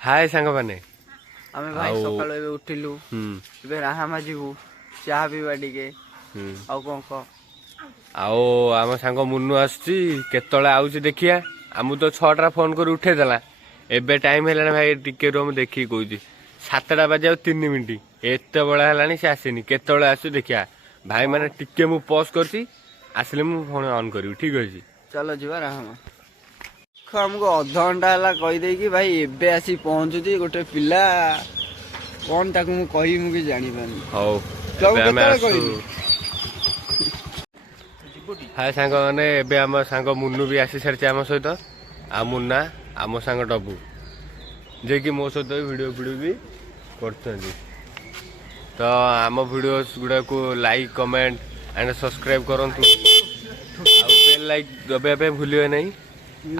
हाय सांग माने आमे भाई सकाळो एबे उठिलु एबे राहामा जीवु चाहा पीवा टिके आउ कोन को आओ आम सांग मुन्नू आसुची केतळे आउची देखिया आमु तो 6टा फोन कर उठे देला एबे टाइम हेलानी भाई टिके रो म देखि कहूची 7टा बाजे 3 मिनिट एते बळा हेलानी से आसेनी केतळे आसु देखिया भाई माने टिके मु पॉज करची आसले मु फोन ऑन करिउ ठीक अछि चलो जीवा राहामा हमको आधा घंटा है कहीदे कि भाई एबे आसी पहुँचुची गोटे पिला कौन ताकू मु कही मु कि जानी पानी हौ हाय सांग माने एबे आम सांग मुन्नू भी आसी सारछि आम सहित आ मुन्ना आम सांग डबू जे कि मो सहित वीडियो भी करछन्ती तो आम वीडियोस गुडा को लाइक कमेंट एंड सब्सक्राइब करंतु आ बेल लाइक दबे पे भूलियो नहीं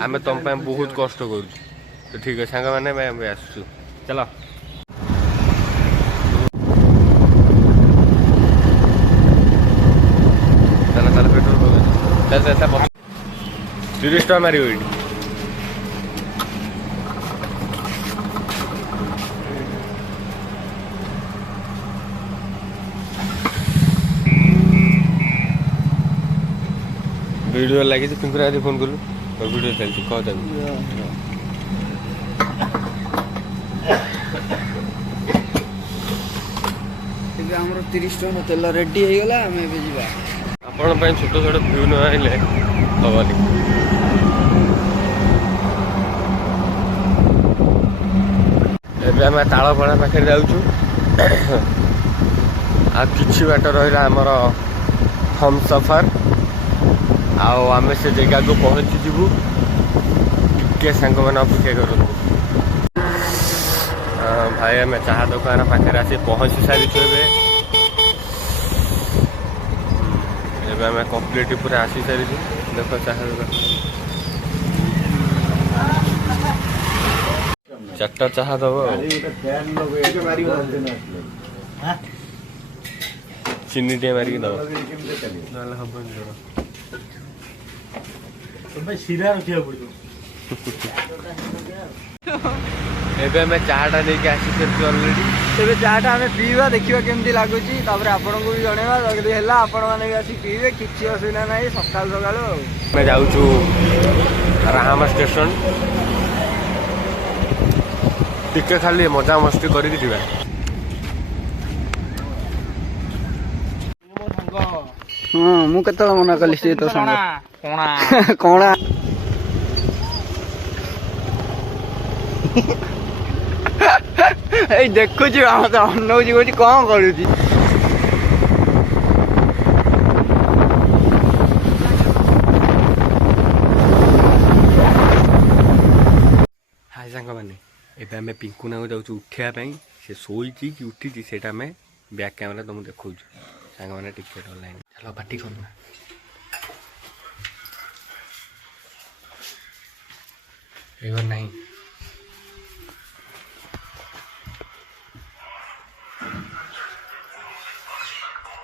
आमे तुम बहुत कष्ट कर तो ठीक है सांग मैंने मैं आसु चलो चल चल पेट्रोल चल चल 30 टका मारी वीडियो लगी पिंकुरा फोन कलु वीडियो चलती कह तक हमर 30 टका तेल रेडी हो गला हमें बे जीवा आपण पय छोट छोट व्यू न आइले हवाली एबे हम ताळपड़ा पाखे जाउछु आ किछि बाट रहिला हमर हम सफर आओ आमे से जगह को पहुंची जीवु टिके सांग माने अपेक्षा करू भाई आम चाहा दुकान पाखे आसी पहुंची सारी एबे कम्प्लीट पूरा आसी सारी देख चाहा दुकान 4टा चाहा दब चीनी टे मारिक दब एबे मैं चाहटा लेके आसी करछु ऑलरेडी एबे चाहटा हमें पीवा देखिबा केमती लागुची तापर आपन को भी जणेबा जल्दी हैला आपन माने भी आसी पीवे किछि असुविधा नाही सकाल सकाल मैं जाउछु राहामा स्टेशन टिके खाली मजा मस्ती करिक दिबा हां मु केतला मना कली से तो संग कोणा कोणा ए देखु छी हम तो अन्नौ जी कोठी कोन करू छी हाय सांग माने एबे हमें पिंकू ना जाउछु उठिया पई से सोई छी कि उठी छी सेटा में बैक कैमरा तुम देखौ सांग माने टिकेट ऑनलाइन चलो बाटी करना एवर नहीं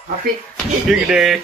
Happy Big day.